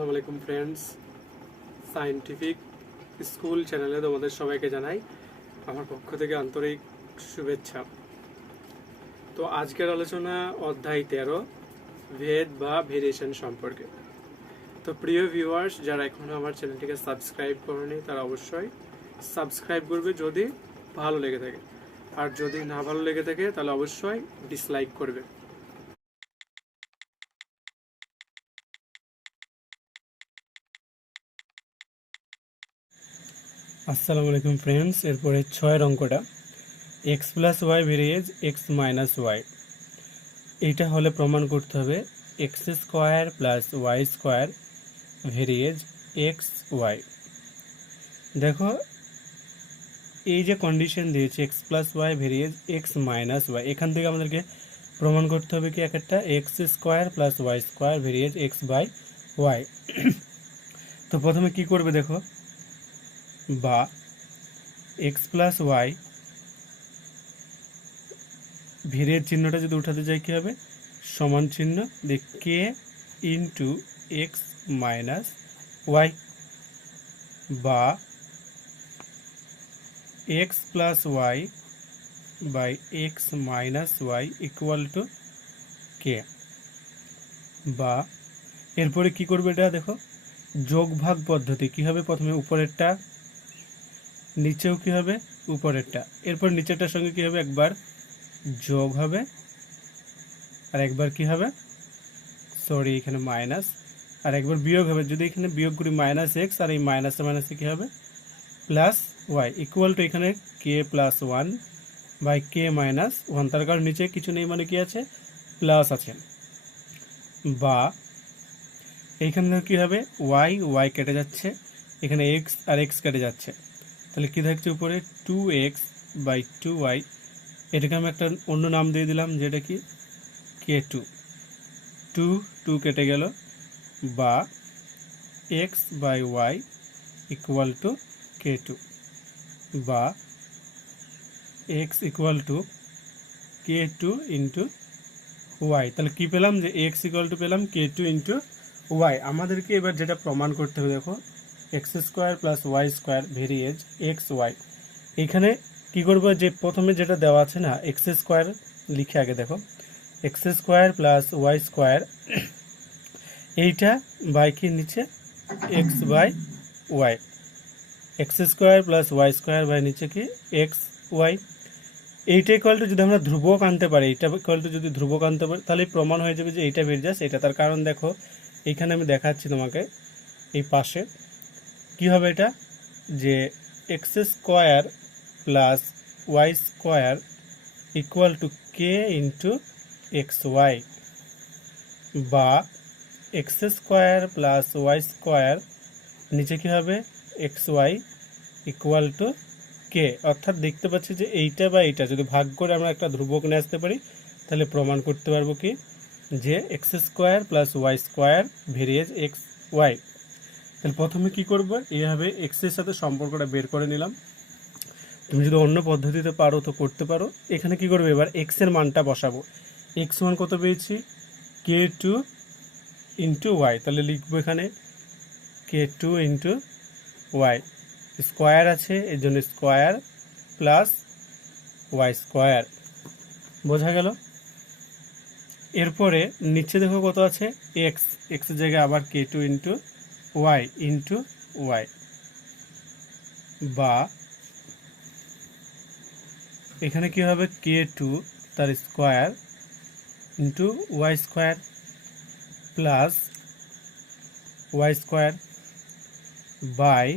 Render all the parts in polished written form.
আসসালামু আলাইকুম friends, scientific school চ্যানেলে তোমাদের সবাইকে জানাই আমার পক্ষ থেকে আন্তরিক শুভেচ্ছা। তো আজকের আলোচনা অধ্যায় 13 ভেদ বা ভেরিয়েশন সম্পর্কে। তো প্রিয় ভিউয়ার্স, যারা এখনো আমার চ্যানেলটিকে সাবস্ক্রাইব করেনি তারা অবশ্যই সাবস্ক্রাইব করবে যদি ভালো লেগে থাকে, আর যদি না ভালো লেগে থাকে তাহলে অবশ্যই ডিসলাইক করবে। আসসালামু আলাইকুম ফ্রেন্ডস, এরপরে 6 অঙ্কটা x plus y varies x minus y. এইটা হলে প্রমাণ করতে হবে x square plus y square varies x y. দেখো, এই যে কন্ডিশন দিয়েছে x plus y varies x minus y, এখান থেকে আমাদেরকে প্রমাণ করতে হবে কি একটা x square plus y square varies x by y. তো প্রথমে কি করবে দেখো, বা এক্স প্লাস ওয়াই ভেরিয়েজ চিহ্নটা যদি উঠাতে যাই কী হবে, সমান চিহ্ন দিয়ে k into x minus y, বা x plus y by x minus y equal to k. বা এরপরে কি করবে, এটা দেখো যোগ ভাগ পদ্ধতি কি হবে, প্রথমে উপরেরটা নিচেও কি হবে উপরেরটা, এরপর নিচেরটার সঙ্গে কি হবে একবার যোগ হবে আর একবার কি হবে, সরি এখানে মাইনাস, আর একবার বিয়োগ হবে। যদি এখানে বিয়োগ করি মাইনাস এক্স, আর এই মাইনাসে মাইনাসে কী হবে প্লাস ওয়াই ইকুয়াল টু এখানে k plus one by k minus one, তার কারণ নিচে কিছু নেই মানে কি আছে প্লাস আছে। বা এইখানে কী হবে ওয়াই ওয়াই কেটে যাচ্ছে, এখানে এক্স আর এক্স কেটে যাচ্ছে, তাহলে কী থাকছে উপরে two x by two y. এটাকে আমি একটা অন্য নাম দিয়ে দিলাম যেটা কি কে টু, টু টু কেটে গেল, বা x by y equal to k two, বা x equal to k two into y. তাহলে কী পেলাম যে এক্স ইকুয়াল টু পেলাম কে টু ইন্টু ওয়াই। আমাদেরকে এবার যেটা প্রমাণ করতে হবে দেখো x square plus y square varies x y. এখানে কী করবো, যে প্রথমে যেটা দেওয়া আছে না এক্স স্কোয়ার লিখে আগে দেখো x square plus y square, এইটা বাই কি নিচে x by y, x square plus y square by নিচে কি এক্স ওয়াই। এইটা ইকুয়াল টু যদি আমরা ধ্রুবক আনতে পারি, এইটা ইকুয়াল টু যদি ধ্রুবক আনতে পারি তাহলে প্রমাণ হয়ে যাবে যে এইটা ভেরিয়েজ এটা। তার কারণ দেখো এইখানে আমি দেখাচ্ছি তোমাকে, এই পাশে কি হবে এটা যে x square plus y square equal to k into x y, বা x square plus y square নিচে কী হবে x y equal to k. অর্থাৎ দেখতে পাচ্ছি যে এইটা বা এইটা যদি ভাগ করে আমরা একটা ধ্রুবক নিয়ে আসতে পারি তাহলে প্রমাণ করতে পারবো কি যে x square plus y square varies x y. তাহলে প্রথমে কি করবো, এইভাবে এক্সের সাথে সম্পর্কটা বের করে নিলাম। তুমি যদি অন্য পদ্ধতিতে পারো তো করতে পারো। এখানে কি করবে, এবার এক্সের মানটা বসাবো। এক্স মান কত পেয়েছি কে টু ইন্টু ওয়াই, তাহলে লিখবো এখানে কে টু ইন্টু ওয়াই, স্কোয়ার আছে এর জন্য স্কোয়ার প্লাস ওয়াই স্কোয়ার, বোঝা গেল। এরপরে নিচে দেখো কত আছে এক্স, এক্সের জায়গায় আবার কে টু ইন্টু ওয়াই, বা এখানে কি হবে কে টু তার square into y square plus y square by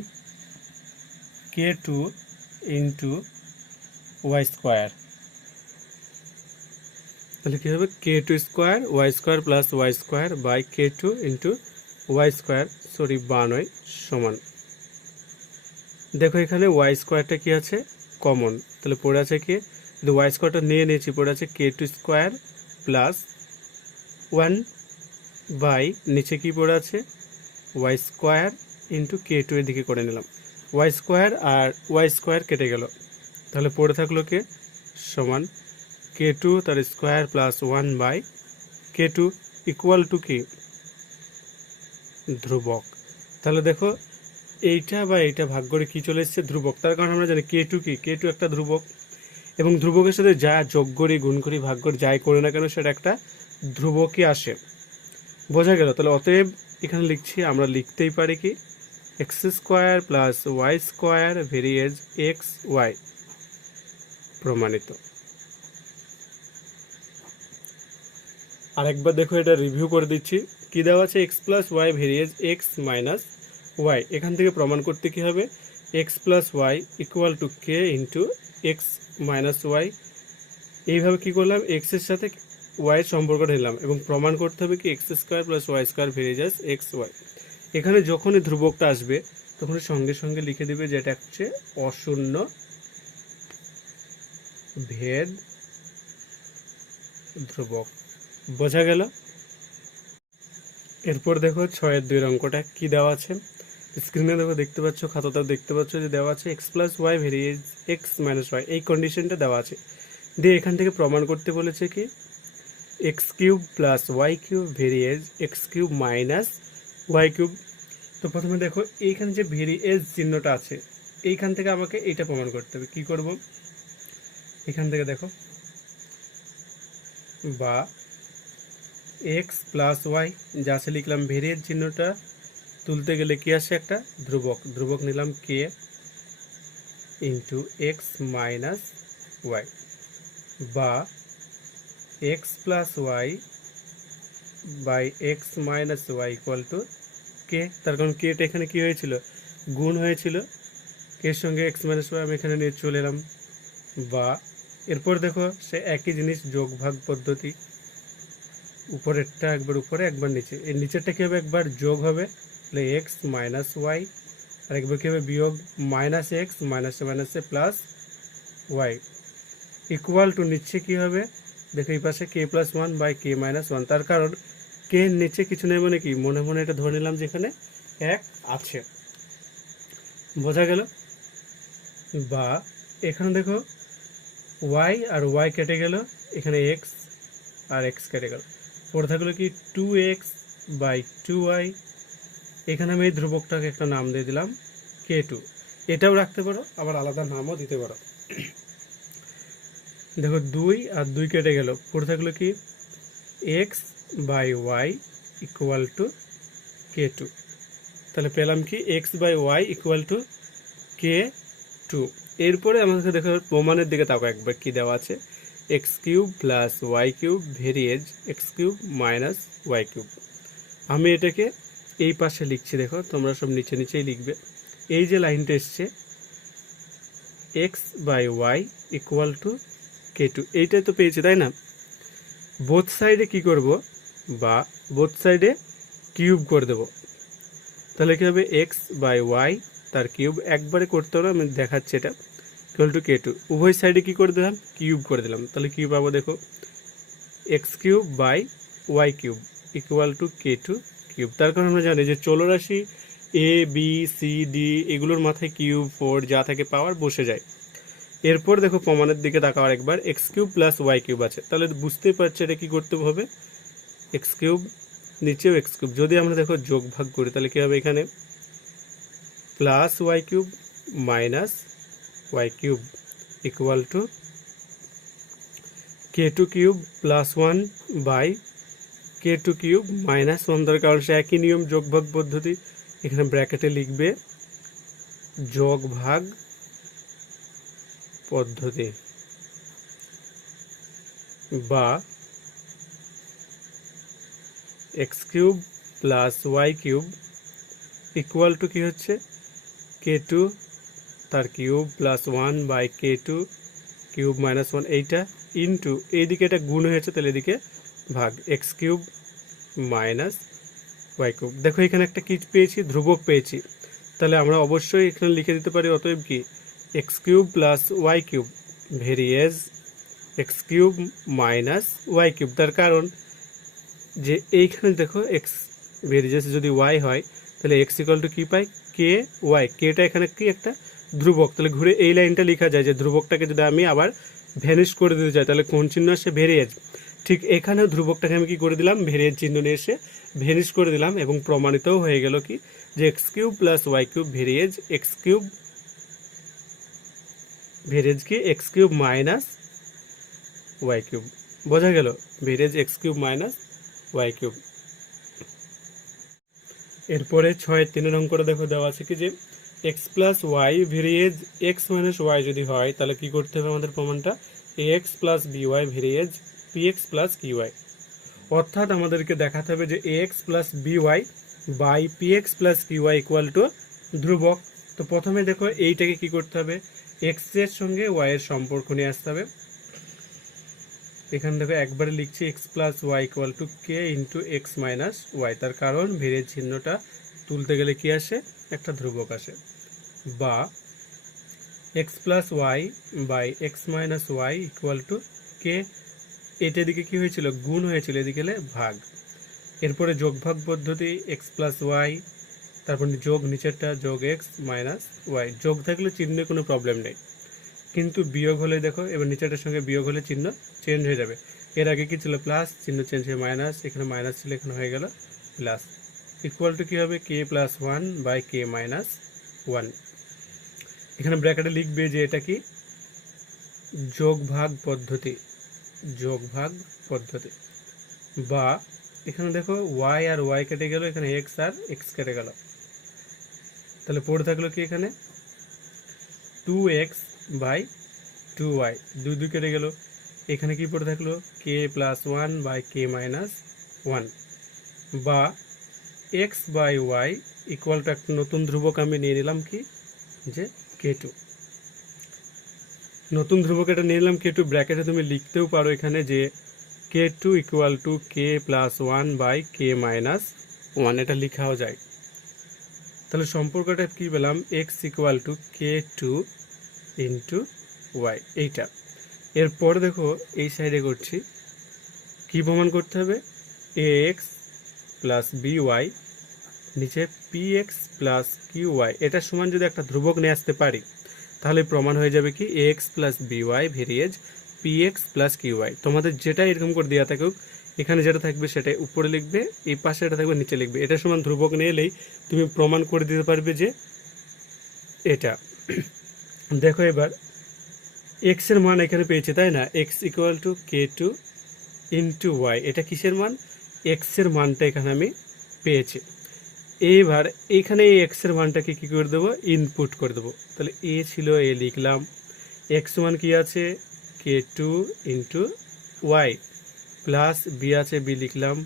k two into y square. তাহলে কী হবে k two square y square plus y square by k two into y square, sorry বা নয় সমান। দেখো এখানে ওয়াই স্কোয়ারটা কি আছে কমন, তাহলে পড়ে আছে কি যদি ওয়াই স্কোয়ারটা নিয়ে নিয়েছি পড়ে আছে k two square plus one by নিচে কি পড়ে আছে y square into k two এর দিকে করে নিলাম, ওয়াই স্কোয়ার আর ওয়াই স্কোয়ার কেটে গেল, তাহলে পড়ে থাকলো কে সমান কে টু তার square plus one by k two equal to কি ধ্রুবক। তাহলে দেখো এইটা বা এইটা ভাগ করে কি চলে এসছে ধ্রুবক, তার কারণ আমরা জানি K2 কি, K2 একটা ধ্রুবক, এবং ধ্রুবকের সাথে যা যোগ করি গুণ করি ভাগ করি যাই করি না কেন সেটা একটা ধ্রুবকই আসে। বোঝা গেল? তাহলে অতএব এখানে লিখছি, আমরা লিখতেই পারি কি x square plus y square varies x y প্রমাণিত। আরেকবার দেখো এটা রিভিউ করে দিচ্ছি। কি দেওয়া আছে? X plus y varies x minus y. এখান থেকে প্রমাণ করতে কি হবে? X plus y equal to k into x minus y. এইভাবে কি করলাম? এক্স এর সাথে ওয়াই এর সম্পর্কটা নিলাম এবং প্রমাণ করতে হবে কি x square plus y square varies x y. এখানে যখনই ধ্রুবকটা আসবে তখন সঙ্গে সঙ্গে লিখে দিবে যেটা হচ্ছে অশূন্য ভেদ ধ্রুবক। বোঝা গেল? এরপর দেখো 6-2 অঙ্কটা কি দেওয়া আছে স্ক্রিনে দেখো, দেখতে পাচ্ছ, খাতাটাও দেখতে পাচ্ছ যে দেওয়া আছে x plus y varies x minus y. এই কন্ডিশনটা দেওয়া আছে, দিয়ে এখান থেকে প্রমাণ করতে বলেছে কি x cube plus y cube varies x cube minus y cube. তো প্রথমে দেখো এইখানে যে ভেরিয়েজ চিহ্নটা আছে এইখান থেকে আমাকে এইটা প্রমাণ করতে হবে। কি করব? এখান থেকে দেখো বা এক্স প্লাস ওয়াই যা আছে লিখলাম, ভেরিয়েজ চিহ্নটা তুলতে গেলে কি আসে? একটা ধ্রুবক, ধ্রুবক নিলাম k into x minus y, বা x plus y by x minus y equal to k. তার কারণ কেটা এখানে কি হয়েছিল? গুণ হয়েছিল, কের সঙ্গে এক্স মাইনাস ওয়াই আমি এখানে নিয়ে চলে এলাম। বা এরপর দেখো সে একই জিনিস যোগ ভাগ পদ্ধতি, উপরেরটা একবার উপরে একবার নিচে, এর নিচেরটা কি হবে? একবার যোগ হবে, তাহলে এক্স মাইনাস ওয়াই, আর একবার কি হবে? বিয়োগ, মাইনাস এক্স মাইনাসে মাইনাসে প্লাস ওয়াই ইকুয়াল টু নিচে কি হবে? দেখো এই পাশে k plus one by k minus one. তার কারণ কে নিচে কিছু নেই মানে কি মনে মনে এটা ধরে নিলাম যেখানে এক আছে। বোঝা গেল? বা এখানে দেখো ওয়াই আর ওয়াই কেটে গেল, এখানে এক্স আর এক্স কেটে গেল, পড়ে থাকলো কি 2x বাই 2y। এখানে আমি এই ধ্রুবকটাকে একটা নাম দিয়ে দিলাম K2। এটাও রাখতে পারো, আবার আলাদা নামও দিতে পারো। দেখো 2 আর 2 কেটে গেল, পড়ে থাকলো কি x by y equal to K2। তাহলে পেলাম কি x by y equal to K2। এরপরে আমাদেরকে দেখো প্রমাণের দিকে তাকাও একবার, কি দেওয়া আছে? X cube plus y cube varies x cube minus y cube. আমি এটাকে এই পাশে লিখছি, দেখো তোমরা সব নিচে নিচেই লিখবে। এই যে লাইনটা এসছে x by y equal to K2, এইটাই তো পেয়েছি তাই না? বোথ সাইডে কি করব? বা বোথ সাইডে কিউব করে দেব। তাহলে কি হবে? এক্স বাই ওয়াই তার কিউব, একবারে করতে হবে, আমি দেখাচ্ছি এটা, ইকুয়াল টু K2। উভয় সাইডে কি করে দিলাম? কিউব করে দিলাম। তাহলে কি পাবো? দেখো x cube by y cube equal to K2 cube. তার কারণ আমরা জানি যে চলরাশি এ বি সি ডি এগুলোর মাথায় কিউব ফোর যা থাকে পাওয়ার বসে যায়। এরপর দেখো প্রমাণের দিকে তাকাও একবার, x cube plus y cube আছে, তাহলে বুঝতেই পারছি এটা কি করতে হবে? এক্স কিউব নিচেও এক্স কিউব, যদি আমরা দেখো যোগ ভাগ করি তাহলে কি হবে? এখানে plus y cube minus y cube equal to K2 cube plus one by K2 cube minus one. তার কারণ সে একই নিয়ম, যোগ ভাগ পদ্ধতি। এখানে ব্র্যাকেটে লিখবে যোগ ভাগ পদ্ধতি, বা x cube plus y cube equal to কি হচ্ছে? K2 তার cube plus one by K2 cube minus one, এইটা ইন্টু এইদিকে এটা গুণ হয়েছে তাহলে এদিকে ভাগ x cube minus y cube. দেখো এখানে একটা কি পেয়েছি? ধ্রুবক পেয়েছি। তাহলে আমরা অবশ্যই এখানে লিখে দিতে পারি অতএব কি x cube plus y cube varies x cube minus y cube. তার কারণ যে এইখানে দেখো এক্স ভেরিয়েজ যদি ওয়াই হয় তাহলে এক্স ইকুয়াল টু কী পাই? K y. কেটা এখানে কি একটা ধ্রুবক, তাহলে ঘুরে এই লাইনটা লেখা যায় যে ধ্রুবকটাকে যদি আমি আবার ভ্যানিশ করে দিতে চাই তাহলে কোন চিহ্ন আসে? ভেরিয়েজ। ঠিক এখানেও ধ্রুবকটাকে আমি কি করে দিলাম, ভেরিয়েজ চিহ্ন নিয়ে এসে ভেনিশ করে দিলাম, এবং প্রমাণিতও হয়ে গেল কি যে x cube plus y cube varies x cube, varies কি x cube minus y cube. বোঝা গেল, varies x cube minus y cube. এরপরে 6-3 অঙ্কটা দেখো, দেওয়া আছে কি যে x plus y varies x minus y যদি হয় তাহলে কি করতে হবে আমাদের প্রমাণটা, a x plus b y varies p x plus q y. অর্থাৎ আমাদেরকে দেখাতে হবে যে a x plus b y by P x plus QI equal to ধ্রুবক। তো প্রথমে দেখো এইটাকে কি করতে হবে, এক্স এর সঙ্গে ওয়াই এর সম্পর্ক নিয়ে আসতে হবে। এখানে দেখো একবারে লিখছি x plus y equal to k into x minus y, তার কারণ ভেরিয়েজ চিহ্নটা তুলতে গেলে কি আসে, একটা ধ্রুবক আসে। বা x plus y by x minus y equal to k, এটা দিকে কি হয়েছিল, গুণ হয়েছিল, এদিকে হলে ভাগ। এরপরে যোগ ভাগ পদ্ধতি, এক্স প্লাস ওয়াই, তারপর যোগ নিচেরটা যোগ এক্স মাইনাস ওয়াই। যোগ থাকলে চিহ্নে কোনো প্রবলেম নেই, কিন্তু বিয়োগ হলে দেখো এবার নিচেরটার সঙ্গে বিয়োগ হলে চিহ্ন চেঞ্জ হয়ে যাবে। এর আগে কি ছিল প্লাস, চিহ্ন চেঞ্জ হয়ে মাইনাস, এখানে মাইনাস ছিল এখানে হয়ে গেল প্লাস। ইকুয়াল টু কী হবে, k plus one by k minus one. এখানে ব্র্যাকেটে লিখবে যে এটা কি যোগ ভাগ পদ্ধতি, যোগ ভাগ পদ্ধতি। বা এখানে দেখো ওয়াই আর ওয়াই কেটে গেল, এখানে এক্স আর এক্স কেটে গেল, তাহলে পড়ে থাকলো কি এখানে 2x বাই 2y, দুই দুই কেটে গেল, এখানে কি পড়ে থাকলো k plus one by k minus one. বা x by y equal to একটা নতুন ধ্রুবক আমি নিয়ে নিলাম কি যে কে টু, নতুন ধ্রুবক এটা নিয়ে নিলাম কে টু। ব্র্যাকেটে তুমি লিখতেও পারো এখানে যে k two equal to k plus one by k minus one, এটা লিখাও যায়। তাহলে সম্পর্কটা কি পেলাম, x equal to k two into y, এইটা। এরপর দেখো এই সাইডে করছি, কি প্রমাণ করতে হবে, a x plus b y নিচে p x plus q y, এটা সমান যদি একটা ধ্রুবক নিয়ে আসতে পারি তাহলে প্রমাণ হয়ে যাবে কি a x plus b y varies p x plus q y. তোমাদের যেটা এরকম করে দেওয়া থাকুক, এখানে যেটা থাকবে সেটাই উপরে লিখবে, এই পাশে এটা থাকবে নিচে লিখবে, এটা সমান ধ্রুবক নিয়ে এলেই তুমি প্রমাণ করে দিতে পারবে যে এটা। দেখো এবার এক্স এর মান এখানে পেয়েছে তাই না, x equal to k two into y, এটা কিসের মান, এক্স এর মানটা এখানে আমি পেয়েছি। এইবার এইখানে এই এক্স এর মানটাকে কি করে দেবো, ইনপুট করে দেবো। তাহলে এ ছিল এ লিখলাম, এক্স মান কি আছে k two into y, plus b আছে বি লিখলাম,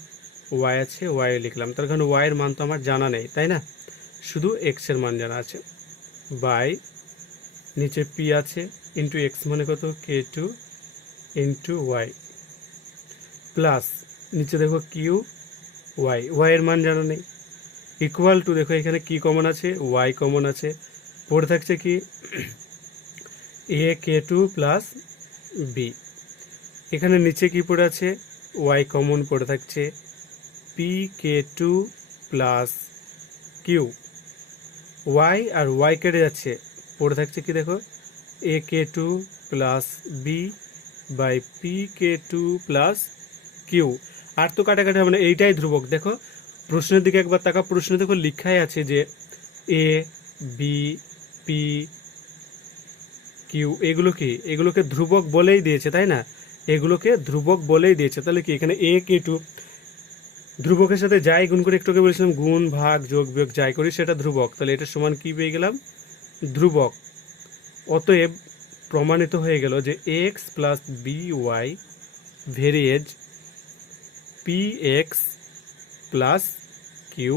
ওয়াই আছে ওয়াই লিখলাম। তার কারণ ওয়াই এর মান তো আমার জানা নেই তাই না, শুধু এক্স এর মান জানা আছে। বাই নিচে পি আছে ইন্টু এক্স মানে কত কে টু ইন্টু ওয়াই, প্লাস নিচে দেখো কিউ ওয়াই, ওয়াই এর মান জানা নেই, ইকুয়াল টু দেখো এখানে কি কমন আছে, ওয়াই কমন আছে, পড়ে থাকছে কি a k two plus b, এখানে নিচে কি পড়ে আছে ওয়াই কমন পড়ে থাকছে p k two plus q, y আর ওয়াই কেটে যাচ্ছে, পড়ে থাকছে কি দেখো a k two plus b by p k two plus q. আর তো কাটাকাটি হবে না, এইটাই ধ্রুবক। দেখো প্রশ্নের দিকে একবার তাকা, প্রশ্ন দেখো লিখাই আছে যে এ বি পি কিউ, এগুলো কি, এগুলোকে ধ্রুবক বলেই দিয়েছে তাই না, এগুলোকে ধ্রুবক বলেই দিয়েছে। তাহলে কি এখানে এ কে টু ধ্রুবকের সাথে যাই গুণ করে, একটু আগে বলেছিলাম গুণ ভাগ যোগ বিয়োগ যাই করি সেটা ধ্রুবক, তাহলে এটা সমান কি পেয়ে গেলাম, ধ্রুবক। অতএব প্রমাণিত হয়ে গেল যে x plus b y varies p x plus q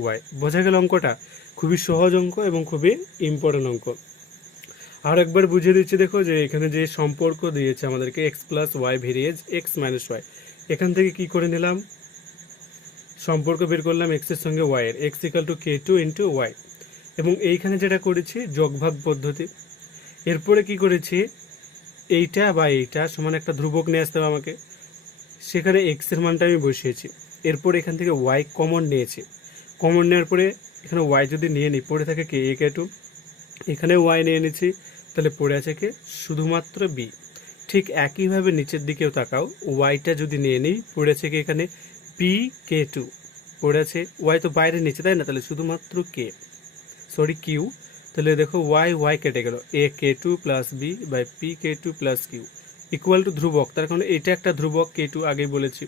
y. বোঝা গেল অঙ্কটা, খুবই সহজ অঙ্ক এবং খুবই ইম্পর্টেন্ট অঙ্ক। আর একবার বুঝিয়ে দিচ্ছি, দেখো যে এখানে যে সম্পর্ক দিয়েছে আমাদেরকে x plus y varies x minus y, এখান থেকে কি করে নিলাম, সম্পর্ক বের করলাম এক্স এর সঙ্গে ওয়াই এর, x equal to k two into y, এবং এইখানে যেটা করেছি যোগভাগ পদ্ধতি। এরপরে কি করেছি, এইটা বা এইটা সমান একটা ধ্রুবক নিয়ে আসতে হবে আমাকে, সেখানে এক্স এর মানটা আমি বসিয়েছি। এরপর এখান থেকে ওয়াই কমন নিয়েছি, কমন নেওয়ার পরে এখানে ওয়াই যদি নিয়ে নিই পড়ে থাকে কে এ কে টু, এখানে ওয়াই নিয়ে নিচ্ছি, তাহলে পড়ে আছে কে শুধুমাত্র বি। ঠিক একইভাবে নিচের দিকেও তাকাও, ওয়াইটা যদি নিয়ে নিই, পড়েছে কি এখানে PK2 পড়েছে, ওয়াই তো বাইরে নিচে তাই না, তাহলে শুধুমাত্র কে, সরি কিউ, তাহলে দেখো ওয়াই কেটে গেল, AK2 plus b by PK2 plus q equal to ধ্রুবক, তার কারণে এটা একটা ধ্রুবক K2 আগেই বলেছি।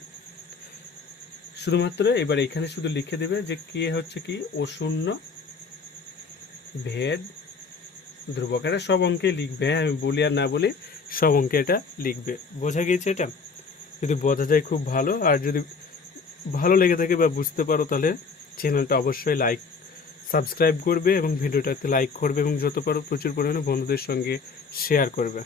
শুধুমাত্র এবার এখানে শুধু লিখে দেবে যে কে হচ্ছে কি O0 ভেদ ধ্রুবক, এটা সব অঙ্কে লিখবে, হ্যাঁ আমি বলি আর না বলি সব অঙ্কে এটা লিখবে। বোঝা গিয়েছে এটা? যদি বোঝা যায় খুব ভালো, আর যদি ভালো লেগে থাকে বা বুঝতে পারো তাহলে চ্যানেলটা অবশ্যই সাবস্ক্রাইব করবে এবং ভিডিওটাকে লাইক করবে এবং যত পারো প্রচুর পরিমাণে বন্ধুদের সঙ্গে শেয়ার করবে।